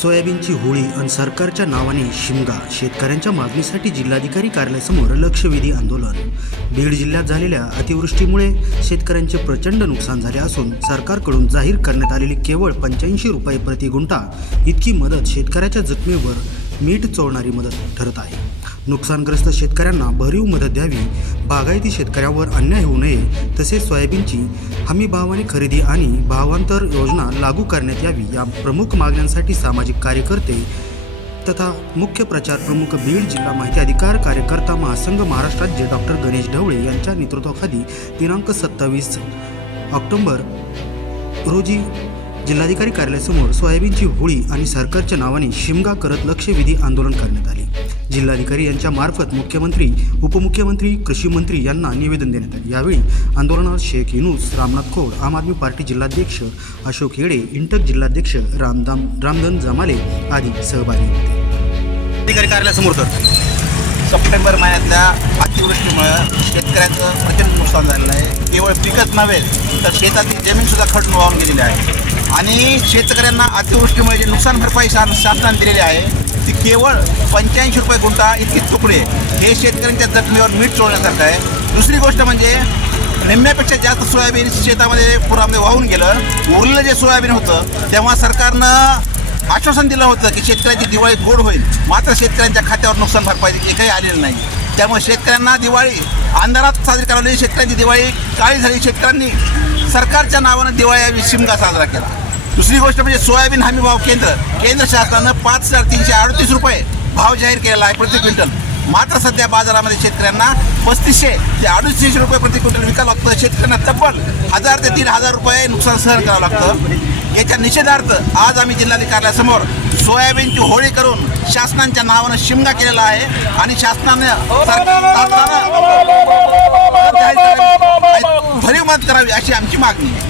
सोयाबीनची होळी आणि सरकारच्या नावाने शिमगा शेतकऱ्यांच्या मागणीसाठी जिल्हाधिकारी कार्यालयासमोर लक्षवेधी आंदोलन. बीड जिल्ह्यात झालेल्या अतिवृष्टीमुळे शेतकऱ्यांचे प्रचंड नुकसान झाले असून सरकारकडून जाहीर करण्यात आलेली केवळ पंच्याऐंशी रुपये प्रति गुंठा इतकी मदत शेतकऱ्याच्या जखमेवर मीठ चोळणारी मदत ठरत आहे. नुकसानग्रस्त शेतकऱ्यांना भरीव मदत द्यावी बागायती शेतकऱ्यावर अन्याय होऊ नये तसेच सोयाबीनची हमी भावाने खरेदी आणि भावांतर योजना लागू करण्यात यावी या प्रमुख मागण्यांसाठी सामाजिक कार्यकर्ते तथा मुख्य प्रचार प्रमुख बीड जिल्हा माहिती अधिकार कार्यकर्ता महासंघ महाराष्ट्राचे डॉक्टर गणेश ढवळे यांच्या नेतृत्वाखाली दिनांक सत्तावीस ऑक्टोंबर रोजी जिल्हाधिकारी कार्यालयासमोर सोयाबीनची होळी आणि सरकारच्या नावाने शिमगा करत लक्षवेधी आंदोलन करण्यात आले. जिल्हाधिकारी यांच्या मार्फत मुख्यमंत्री उपमुख्यमंत्री कृषी मंत्री यांना निवेदन देण्यात आले. यावेळी आंदोलनात शेख युनुस रामनाथ खोड आम आदमी पार्टी जिल्हाध्यक्ष अशोक हेडे इंटक जिल्हाध्यक्ष रामदाम रामधन जमाले आदी सहभागी होते. जिल्हाधिकारी कार्यालयासमोर तर सप्टेंबर महिन्यातल्या अतिवृष्टीमुळं शेतकऱ्यांचं प्रचंड नुकसान झालेलं आहे. केवळ पिकच नव्हे तर शेतातील जमीनसुद्धा खट वाहून गेलेली आहे. आणि शेतकऱ्यांना अतिवृष्टीमुळे जे नुकसान भरपाई शासन शासनाने दिलेली आहे ती केवळ पंच्याऐंशी रुपये गुंठा इतकी तुकडे हे शेतकऱ्यांच्या जखमीवर मीठ चोळण्यासारखं आहे. दुसरी गोष्ट म्हणजे निम्म्यापेक्षा जास्त सोयाबीन शेतामध्ये पुरामध्ये वाहून गेलं. उरलेलं जे सोयाबीन होतं तेव्हा सरकारनं आश्वासन दिलं होतं की शेतकऱ्याची दिवाळी गोड होईल. मात्र शेतकऱ्यांच्या खात्यावर नुकसान भरपाई एकही आलेलं नाही. त्यामुळे शेतकऱ्यांना दिवाळी अंधारात साजरी करावली शेतकऱ्यांची दिवाळी काळी झाली. शेतकऱ्यांनी सरकारच्या नावानं दिवाळी हा शिमगा साजरा केला. दुसरी गोष्ट म्हणजे सोयाबीन हमी भाव केंद्र. केंद्र शासनानं पाच हजार तीनशे अडतीस रुपये भाव जाहीर केलेला आहे प्रति क्विंटल. मात्र सध्या बाजारामध्ये शेतकऱ्यांना पस्तीसशे ते अडतीसशे रुपये प्रति क्विंटल विकावं लागतं. शेतकऱ्यांना तब्बल हजार ते तीन हजार रुपये नुकसान सहन करावं लागतं. याच्या निषेधार्थ आज आम्ही जिल्हाधिकाऱ्यासमोर सोयाबीनची होळी करून शासनाच्या नावानं शिमगा केलेला आहे आणि शासनानं मत करावी अशी आमची मागणी आहे.